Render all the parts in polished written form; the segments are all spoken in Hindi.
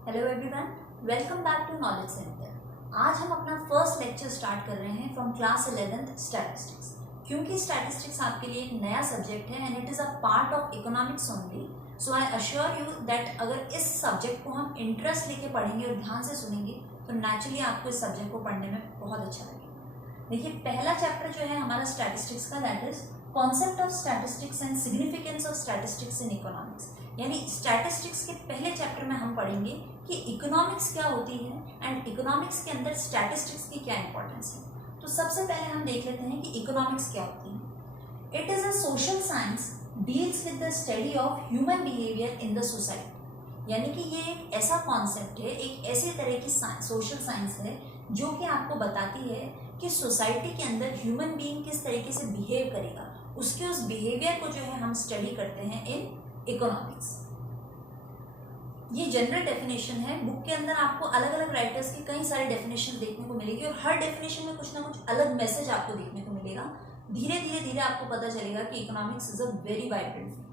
Hello everyone, welcome back to knowledge centre. आज हम अपना फर्स्ट लेक्चर स्टार्ट कर रहे हैं फ्रॉम क्लास 11th स्टैटिस्टिक्स। क्योंकि स्टैटिस्टिक्स आपके लिए एक नया सब्जेक्ट है and it is a part of economics only, so I assure you that अगर इस सब्जेक्ट को हम इंटरेस्ट लेके पढ़ेंगे और ध्यान से सुनेंगे तो नेचुरली आपको इस सब्जेक्ट को पढ़ने में बहुत अच्छा लगेगा। देखिए, पहला चैप्टर जो है हमारा स्टैटिस्टिक्स का, that is concept of statistics and significance of statistics in economics. यानी स्टैटिस्टिक्स के पहले चैप्टर में हम पढ़ेंगे कि इकोनॉमिक्स क्या होती है एंड इकोनॉमिक्स के अंदर स्टैटिस्टिक्स की क्या इंपॉर्टेंस है। तो सबसे पहले हम देख लेते हैं कि इकोनॉमिक्स क्या होती है। It is a social science deals with the study of human behaviour in the society. यानी कि ये एक ऐसा कॉन्सेप्ट है, एक ऐसी तरह की सोशल साइंस है जो कि आपको बताती है कि सोसाइटी के अंदर ह्यूमन बीइंग किस तरीके से बिहेव करेगा, उसके उस बिहेवियर को जो है हम स्टडी करते हैं इन इकोनॉमिक्स। ये जनरल डेफिनेशन है। बुक के अंदर आपको अलग अलग राइटर्स की कई सारे डेफिनेशन देखने को मिलेगी और हर डेफिनेशन में कुछ ना कुछ अलग मैसेज आपको देखने को मिलेगा। धीरे धीरे आपको पता चलेगा कि economics is a very vibrant field.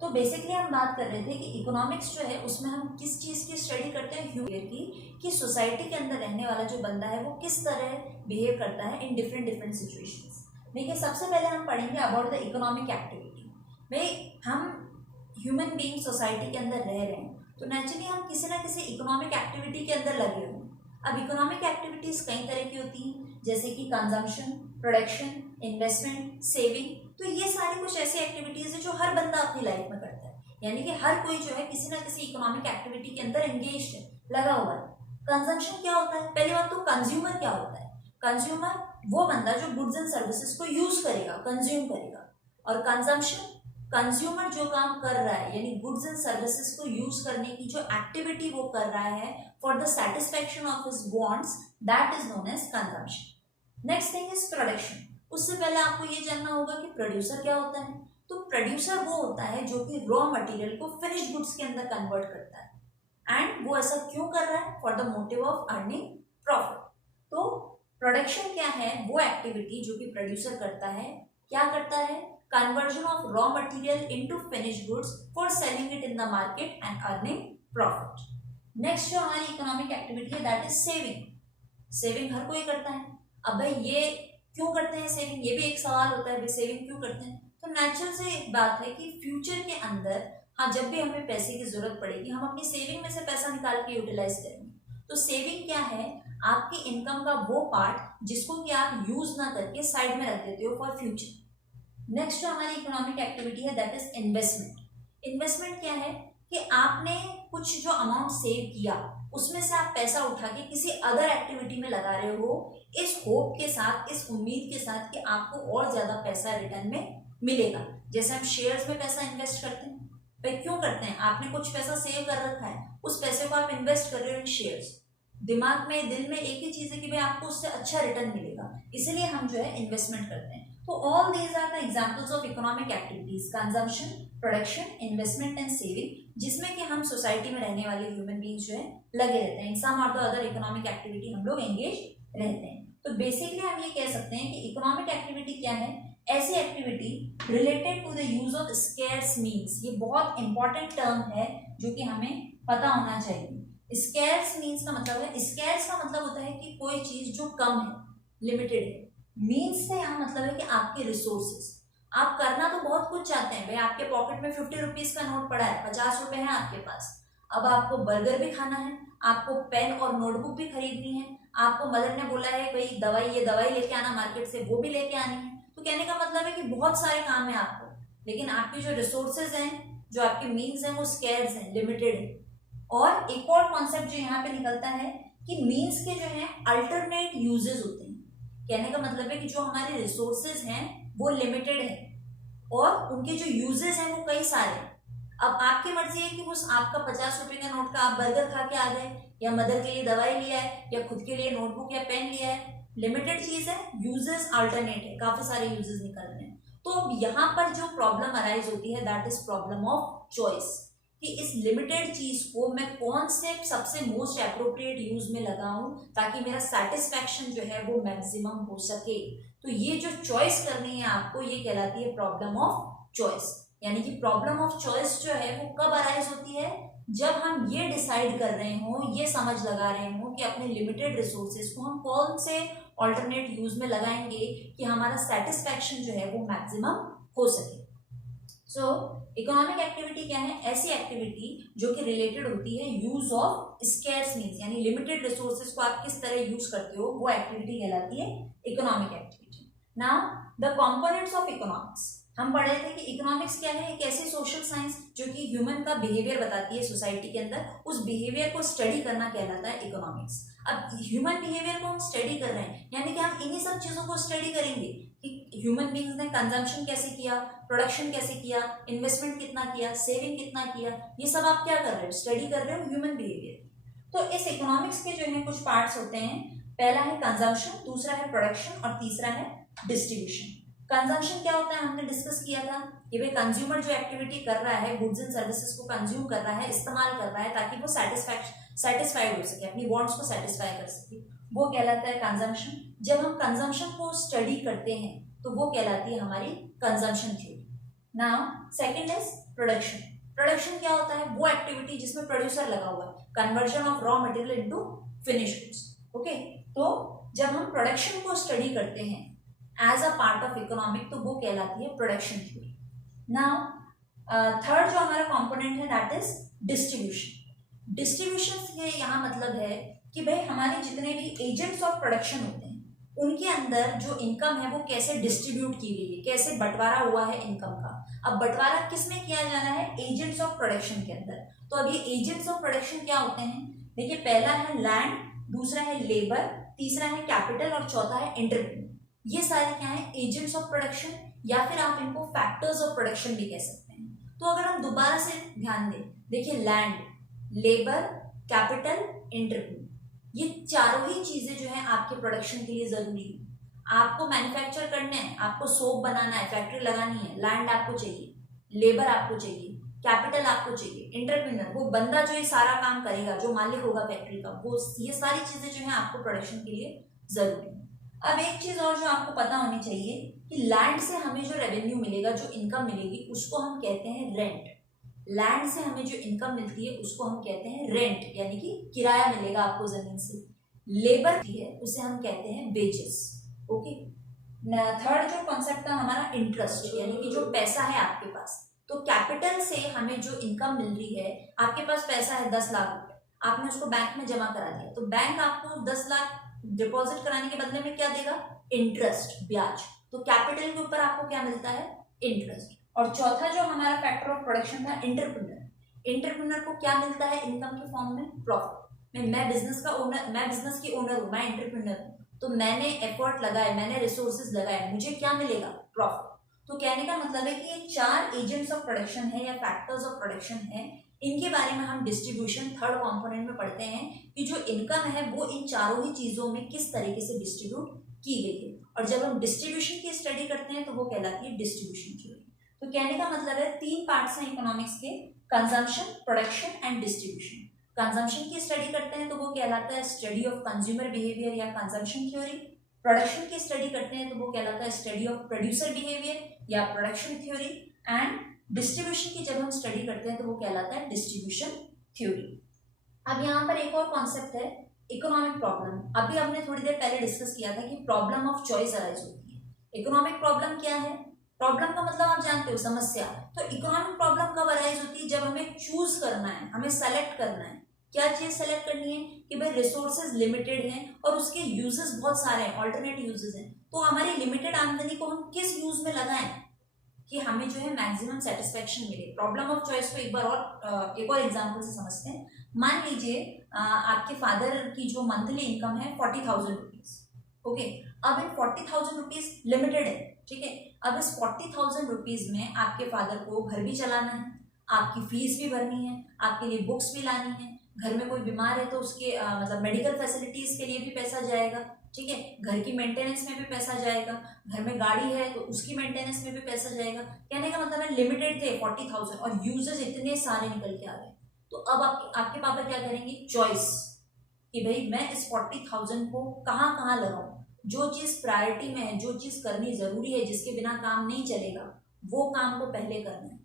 तो बेसिकली हम बात कर रहे थे कि इकोनॉमिक्स जो है उसमें हम किस चीज़ की स्टडी करते हैं, ह्यूमन की, कि सोसाइटी के अंदर रहने वाला जो बंदा है वो किस तरह बिहेव करता है इन डिफरेंट सिचुएशंस। देखिए, सबसे पहले हम पढ़ेंगे अबाउट द इकोनॉमिक एक्टिविटी। भाई, हम ह्यूमन बीइंग सोसाइटी के अंदर रह रहे हैं तो नेचुरली हम किसी ना किसी इकोनॉमिक एक्टिविटी के अंदर लगे हुए हैं। अब इकोनॉमिक एक्टिविटीज कई तरह की होती हैं, जैसे कि कंजम्पशन, प्रोडक्शन, इन्वेस्टमेंट, सेविंग। तो ये सारी कुछ ऐसी एक्टिविटीज है जो हर बंदा अपनी लाइफ में करता है। यानी कि हर कोई जो है किसी ना किसी इकोनॉमिक एक्टिविटी के अंदर एंगेज है, लगा हुआ है। कंजम्पशन क्या होता है? पहली बात तो कंज्यूमर क्या होता है? कंज्यूमर वो बंदा जो गुड्स एंड सर्विसेज को यूज करेगा, कंज्यूम करेगा। और कंजम्पशन, कंज्यूमर जो काम कर रहा है, यानी गुड्स एंड सर्विसेज को यूज करने की जो एक्टिविटी वो कर रहा है for the satisfaction of his wants, that is known as consumption. Next thing is production. उससे पहले आपको ये जानना होगा कि प्रोड्यूसर क्या होता है। तो प्रोड्यूसर वो होता है जो कि रॉ मटेरियल को फिनिश गुड्स के अंदर कन्वर्ट करता है। एंड वो ऐसा क्यों कर रहा है? For the motive of earning profit. तो प्रोडक्शन क्या है? वो एक्टिविटी जो कि प्रोड्यूसर करता है, क्या करता है? Conversion of raw material into finished goods for selling it in the market and earning profit. Next जो हमारी इकोनॉमिक एक्टिविटी है दैट इज सेविंग। सेविंग हर कोई करता है। अब भाई ये क्यों करते हैं सेविंग? ये भी एक सवाल होता है, सेविंग क्यों करते हैं? तो नेचुरल से एक बात है कि फ्यूचर के अंदर हाँ, जब भी हमें पैसे की जरूरत पड़ेगी हम अपनी सेविंग में से पैसा निकाल के यूटिलाइज करेंगे। तो सेविंग क्या है? आपकी इनकम का वो पार्ट जिसको कि आप यूज ना करके साइड में रख देते हो फॉर फ्यूचर। नेक्स्ट जो हमारी इकोनॉमिक एक्टिविटी है दैट इज इन्वेस्टमेंट। इन्वेस्टमेंट क्या है कि आपने कुछ जो अमाउंट सेव किया उसमें से आप पैसा उठा के किसी अदर एक्टिविटी में लगा रहे हो, इस होप के साथ, इस उम्मीद के साथ कि आपको और ज्यादा पैसा रिटर्न में मिलेगा। जैसे हम शेयर्स में पैसा इन्वेस्ट करते हैं। भाई क्यों करते हैं? आपने कुछ पैसा सेव कर रखा है, उस पैसे को आप इन्वेस्ट कर रहे हो इन शेयर्स। दिमाग में, दिल में एक ही चीज है कि भाई आपको उससे अच्छा रिटर्न मिलेगा, इसलिए हम जो है इन्वेस्टमेंट करते हैं। So all these are the examples of economic activities: consumption, production, investment and saving, जिसमें कि हम सोसाइटी में रहने वाले ह्यूमन बीइंग्स जो है लगे रहते हैं। सम और द अदर इकोनॉमिक एक्टिविटी हम लोग एंगेज रहते हैं। तो बेसिकली हम ये कह सकते हैं कि इकोनॉमिक एक्टिविटी क्या है? ऐसी activity related to the use of scarce means. ये बहुत इंपॉर्टेंट टर्म है जो कि हमें पता होना चाहिए। स्केर्स मीन्स का मतलब है, स्केर्स का मतलब होता है कि कोई चीज जो कम है, लिमिटेड है। मीन्स से यहाँ मतलब है कि आपके रिसोर्सेस, आप करना तो बहुत कुछ चाहते हैं। भाई आपके पॉकेट में 50 रुपीज का नोट पड़ा है, 50 रुपए है आपके पास। अब आपको बर्गर भी खाना है, आपको पेन और नोटबुक भी खरीदनी है, आपको मदर ने बोला है भाई दवाई, ये दवाई लेके आना मार्केट से, वो भी लेके आनी है। तो कहने का मतलब है कि बहुत सारे काम है आपको, लेकिन आपकी जो रिसोर्सेज हैं, जो आपके मीन्स हैं, वो स्केर्स हैं, लिमिटेड है। और एक और कॉन्सेप्ट जो यहाँ पे निकलता है कि मीन्स के जो है अल्टरनेट यूजेस होते हैं। कहने का मतलब है कि जो हमारे रिसोर्सेज हैं वो लिमिटेड है और उनके जो यूजेस हैं वो कई सारे हैं। अब आपकी मर्जी है कि उस आपका 50 रुपए का नोट का आप बर्गर खा के आ गए, या मदर के लिए दवाई लिया है, या खुद के लिए नोटबुक या पेन लिया है। लिमिटेड चीज है, यूजेस अल्टरनेट है, काफी सारे यूजेस निकल रहे हैं। तो यहाँ पर जो प्रॉब्लम अराइज होती है that is problem of choice, कि इस लिमिटेड चीज को मैं कौन से सबसे मोस्ट एप्रोप्रिएट यूज में लगाऊं ताकि मेरा सेटिस्फैक्शन जो है वो मैक्सिमम हो सके। तो ये जो चॉइस करनी है आपको, ये कहलाती है प्रॉब्लम ऑफ चॉइस। यानी कि प्रॉब्लम ऑफ चॉइस जो है वो कब अराइज होती है? जब हम ये डिसाइड कर रहे हो, ये समझ लगा रहे हो कि अपने लिमिटेड रिसोर्सेज को हम कौन से ऑल्टरनेट यूज में लगाएंगे कि हमारा सेटिस्फैक्शन जो है वो मैक्सिमम हो सके। सो इकोनॉमिक एक्टिविटी क्या है? ऐसी एक्टिविटी जो कि रिलेटेड होती है यूज ऑफ स्केर्स मींस, यानी लिमिटेड रिसोर्सेज को आप किस तरह यूज करते हो, वो एक्टिविटी कहलाती है economic activity. Now the components of economics, हम पढ़े थे कि इकोनॉमिक्स क्या है? एक ऐसी सोशल साइंस जो कि ह्यूमन का बिहेवियर बताती है सोसाइटी के अंदर, उस बिहेवियर को स्टडी करना कहलाता है इकोनॉमिक्स। अब ह्यूमन बिहेवियर को हम स्टडी कर रहे हैं, यानी कि हम इन्हीं सब चीजों को स्टडी करेंगे कि ह्यूमन बींग्स ने कंजम्पशन कैसे किया, प्रोडक्शन कैसे किया, इन्वेस्टमेंट कितना किया, सेविंग कितना किया, ये सब आप क्या कर रहे हो? स्टडी कर रहे हो ह्यूमन बिहेवियर। तो इस इकोनॉमिक्स के जो है कुछ पार्ट्स होते हैं। पहला है कंजम्पशन, दूसरा है प्रोडक्शन और तीसरा है डिस्ट्रीब्यूशन। कंजम्पशन क्या होता है? हमने डिस्कस किया था कि भाई कंज्यूमर जो एक्टिविटी कर रहा है, गुड्स एंड सर्विसेज को कंज्यूम कर रहा है, इस्तेमाल कर रहा है ताकि वो सेटिस्फाइड हो सके, अपनी वांट्स को सेटिस्फाई कर सके, वो कहलाता है कंजम्पशन। जब हम कंजम्पशन को स्टडी करते हैं तो वो कहलाती है हमारी consumption theory. Now second is production. Production क्या होता है? वो एक्टिविटी जिसमें प्रोड्यूसर लगा हुआ है, conversion of raw material into finish goods. Okay, तो जब हम प्रोडक्शन को स्टडी करते हैं as a part of economic तो वो कहलाती है प्रोडक्शन थ्योरी। नाउ थर्ड जो हमारा कंपोनेंट है दैट इज डिस्ट्रीब्यूशन। डिस्ट्रीब्यूशन से यहाँ मतलब है कि भाई हमारे जितने भी एजेंट्स ऑफ प्रोडक्शन होते हैं उनके अंदर जो इनकम है वो कैसे डिस्ट्रीब्यूट की गई है, कैसे बंटवारा हुआ है इनकम का। अब बंटवारा किस में किया जाना है? एजेंट्स ऑफ प्रोडक्शन के अंदर। तो अब ये एजेंट्स ऑफ प्रोडक्शन क्या होते हैं? देखिए, पहला है लैंड, दूसरा है लेबर, तीसरा है कैपिटल और चौथा है एंटरप्रेन्योर। ये सारे क्या है? एजेंट्स ऑफ प्रोडक्शन, या फिर आप इनको फैक्टर्स ऑफ प्रोडक्शन भी कह सकते हैं। तो अगर हम दोबारा से ध्यान दें, देखिए लैंड, लेबर, कैपिटल, एंटरप्रेन्योर, ये चारों ही चीजें जो है आपके प्रोडक्शन के लिए जरूरी है। आपको मैन्युफैक्चर करना है, आपको सोप बनाना है, फैक्ट्री लगानी है, लैंड आपको चाहिए, लेबर आपको चाहिए, कैपिटल आपको चाहिए, एंटरप्रेन्योर वो बंदा जो ये सारा काम करेगा, जो मालिक होगा फैक्ट्री का, वो ये सारी चीजें जो है आपको प्रोडक्शन के लिए जरूरी है। अब एक चीज और जो आपको पता होनी चाहिए कि लैंड से हमें जो रेवेन्यू मिलेगा, जो इनकम मिलेगी, उसको हम कहते हैं रेंट। लैंड से हमें जो इनकम मिलती है उसको हम कहते हैं रेंट, यानी कि किराया मिलेगा आपको जमीन से। लेबर है उसे हम कहते हैं वेजेस। ओके, थर्ड जो कॉन्सेप्ट था हमारा इंटरेस्ट, यानी कि जो पैसा है आपके पास। तो कैपिटल से हमें जो इनकम मिल रही है, आपके पास पैसा है 10 लाख रुपए, आपने उसको बैंक में जमा करा दिया, तो बैंक आपको 10 लाख डिपॉजिट कराने के बदले में क्या देगा? इंटरेस्ट, ब्याज। तो कैपिटल के ऊपर आपको क्या मिलता है? इंटरेस्ट। और चौथा जो हमारा फैक्टर ऑफ प्रोडक्शन था एंटरप्रेन्योर। एंटरप्रेन्योर को क्या मिलता है इनकम के फॉर्म में? प्रॉफिट। मैं बिजनेस का ओनर, मैं बिजनेस की ओनर हूँ, मैं एंटरप्रेन्योर हूँ, तो मैंने एफर्ट लगाए, मैंने रिसोर्सेज लगाए, मुझे क्या मिलेगा? प्रॉफिट। तो कहने का मतलब है कि ये चार एजेंट्स ऑफ प्रोडक्शन है या फैक्टर्स ऑफ प्रोडक्शन है, इनके बारे में हम डिस्ट्रीब्यूशन थर्ड कंपोनेंट में पढ़ते हैं कि जो इनकम है वो इन चारों ही चीजों में किस तरीके से डिस्ट्रीब्यूट की गई है। और जब हम डिस्ट्रीब्यूशन की स्टडी करते हैं तो वो कहलाती है डिस्ट्रीब्यूशन थ्योरी। तो कहने का मतलब है तीन पार्ट्स हैं इकोनॉमिक्स के, consumption, production and distribution. Consumption की स्टडी करते हैं तो वो कहलाता है स्टडी ऑफ कंज्यूमर बिहेवियर या कंजम्पशन थ्योरी। प्रोडक्शन की स्टडी करते हैं तो वो कहलाता है स्टडी ऑफ प्रोड्यूसर बिहेवियर या प्रोडक्शन थ्योरी। एंड डिस्ट्रीब्यूशन की जब हम स्टडी करते हैं तो वो कहलाता है डिस्ट्रीब्यूशन थ्योरी। अब यहाँ पर एक और कॉन्सेप्ट है इकोनॉमिक प्रॉब्लम। अभी हमने थोड़ी देर पहले डिस्कस किया था कि प्रॉब्लम ऑफ चॉइस अराइज होती है। इकोनॉमिक प्रॉब्लम क्या है? प्रॉब्लम का मतलब आप जानते हो, समस्या। तो इकोनॉमिक प्रॉब्लम कब अराइज होती है? जब हमें चूज करना है, हमें सेलेक्ट करना है। क्या चीज सेलेक्ट करनी है कि भाई रिसोर्सेज लिमिटेड हैं और उसके यूजेस बहुत सारे हैं, ऑल्टरनेट यूजेस हैं, तो हमारी लिमिटेड आमदनी को हम किस यूज में लगाएं कि हमें जो है मैक्सिमम सेटिस्फेक्शन मिले। प्रॉब्लम ऑफ चॉइस को एक और एग्जांपल से समझते हैं। मान लीजिए आपके फादर की जो मंथली इनकम है 40,000 रुपीज। ओके, अब इन 40,000 रुपीज लिमिटेड है, ठीक है। अब इस 40,000 रुपीज में आपके फादर को घर भी चलाना है, आपकी फीस भी भरनी है, आपके लिए बुक्स भी लानी है, घर में कोई बीमार है तो उसके मतलब मेडिकल फैसिलिटीज के लिए भी पैसा जाएगा, ठीक है। घर की मेंटेनेंस में भी पैसा जाएगा, घर में गाड़ी है तो उसकी मेंटेनेंस में भी पैसा जाएगा। कहने का मतलब है लिमिटेड थे 40,000 और यूजेस इतने सारे निकल के आ गए। तो अब आपके पापा क्या करेंगे? चॉइस कि भाई मैं इस 40,000 को कहाँ कहाँ लगाऊं, जो चीज प्रायोरिटी में है, जो चीज करनी जरूरी है, जिसके बिना काम नहीं चलेगा, वो काम को पहले करना है,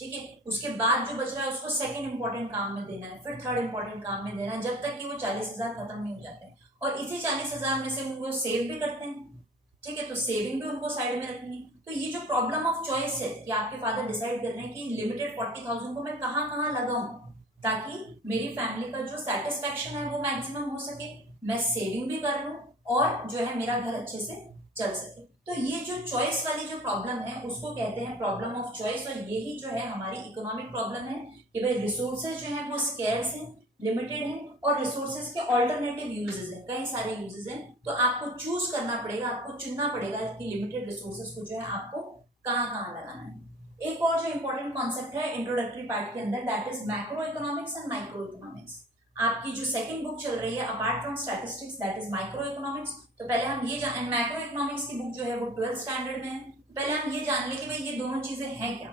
ठीक है। उसके बाद जो बच रहा है उसको सेकंड इंपॉर्टेंट काम में देना है, फिर थर्ड इंपॉर्टेंट काम में देना है, जब तक कि वो 40,000 खत्म नहीं हो जाते हैं। और इसी 40,000 में से वो सेव भी करते हैं, ठीक है, तो सेविंग भी उनको साइड में रखनी है। तो ये जो प्रॉब्लम ऑफ चॉइस है कि आपके फादर डिसाइड कर रहे हैं कि लिमिटेड 40,000 को मैं कहाँ कहाँ लगाऊं ताकि मेरी फैमिली का जो सेटिस्फेक्शन है वो मैक्सिमम हो सके, मैं सेविंग भी कर लूं और जो है मेरा घर अच्छे से चल सके। तो ये जो चॉइस वाली जो प्रॉब्लम है उसको कहते हैं प्रॉब्लम ऑफ चॉइस। और यही जो है हमारी इकोनॉमिक प्रॉब्लम है कि भाई रिसोर्सेज जो है वो स्केर्स हैं, लिमिटेड है, और रिसोर्सेज के ऑल्टरनेटिव यूजेस हैं, कई सारे यूजेस हैं। तो आपको चूज करना पड़ेगा, आपको चुनना पड़ेगा कि लिमिटेड रिसोर्सेज को जो है आपको कहाँ कहाँ लगाना है। एक और जो इंपॉर्टेंट कॉन्सेप्ट है इंट्रोडक्टरी पार्ट के अंदर, that is macro economics and micro economics. आपकी जो सेकंड बुक चल रही है apart from statistics, that is micro economics. तो पहले हम ये जान, मैक्रो इकोनॉमिक्स की बुक जो है वो 12th स्टैंडर्ड में है, तो पहले हम ये जान ले कि भाई ये दोनों चीजें हैं क्या।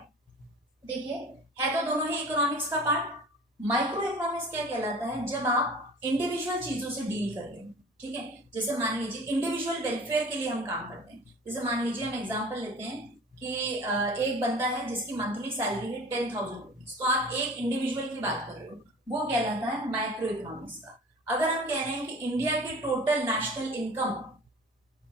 देखिए, है तो दोनों ही इकोनॉमिक्स का पार्ट। माइक्रो इकोनॉमिक्स क्या कहलाता है, जब आप इंडिविजुअल चीजों से डील कर रहे हो, ठीक है। जैसे मान लीजिए इंडिविजुअल वेलफेयर के लिए हम काम करते हैं। जैसे मान लीजिए हम एग्जांपल लेते हैं कि एक बंदा है जिसकी मंथली सैलरी है 10,000 रुपीज, तो आप एक इंडिविजुअल की बात कर रहे हो, वो कहलाता है माइक्रो इकोनॉमिक्स का। अगर हम कह रहे हैं कि इंडिया की टोटल नेशनल इनकम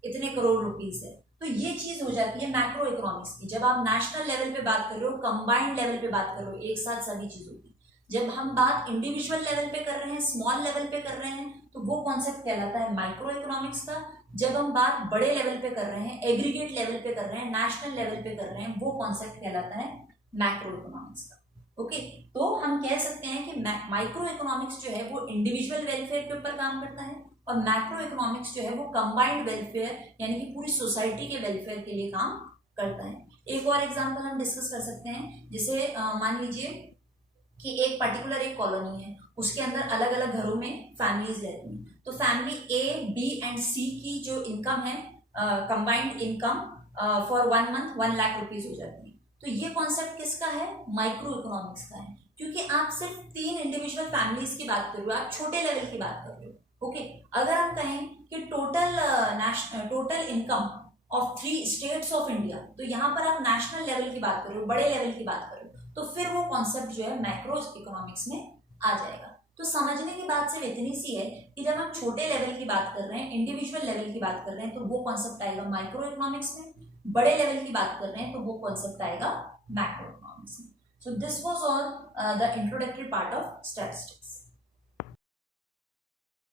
इतने करोड़ रुपीस है, तो ये चीज हो जाती है मैक्रो इकोनॉमिक्स की। जब आप नेशनल लेवल पे बात कर रहे हो, कंबाइंड लेवल पे बात कर रहे हो, एक साथ सभी चीजों की। जब हम बात इंडिविजुअल लेवल पे कर रहे हैं, स्मॉल लेवल पे कर रहे हैं, तो वो कॉन्सेप्ट कहलाता है माइक्रो इकोनॉमिक्स का। जब हम बात बड़े लेवल पे कर रहे हैं, एग्रीगेट लेवल पे कर रहे हैं, नेशनल लेवल पे कर रहे हैं, वो कॉन्सेप्ट कहलाता है मैक्रो इकोनॉमिक्स का। ओके, तो हम कह सकते हैं कि माइक्रो इकोनॉमिक्स जो है वो इंडिविजुअल वेलफेयर के ऊपर काम करता है, और मैक्रो इकोनॉमिक्स जो है वो कंबाइंड वेलफेयर यानी कि पूरी सोसाइटी के वेलफेयर के लिए काम करता है। एक और एग्जांपल हम डिस्कस कर सकते हैं, जैसे मान लीजिए कि एक पर्टिकुलर एक कॉलोनी है, उसके अंदर अलग अलग घरों में फैमिलीज रहती हैं, तो फैमिली ए, बी एंड सी की जो इनकम है, combined income for 1 month 1 lakh rupees हो जाती है। तो ये कॉन्सेप्ट किसका है, माइक्रो इकोनॉमिक्स का है, क्योंकि आप सिर्फ 3 इंडिविजुअल फैमिलीज की बात कर रहे हो, आप छोटे लेवल की बात कर रहे हो। ओके, अगर हम कहें कि total income of 3 states of India, तो यहाँ पर आप नेशनल लेवल की बात कर रहे हो, बड़े लेवल की बात कर रहे हो, तो फिर वो कॉन्सेप्ट जो है मैक्रो इकोनॉमिक्स में आ जाएगा। तो समझने की बात सिर्फ इतनी सी है कि जब हम छोटे लेवल की बात कर रहे हैं, इंडिविजुअल लेवल की बात कर रहे हैं, तो वो कॉन्सेप्ट आएगा माइक्रो इकोनॉमिक्स में। बड़े लेवल की बात कर रहे हैं तो वो कॉन्सेप्ट आएगा मैक्रो इकोनॉमिक्स में। So this was all the introductory part of statistics.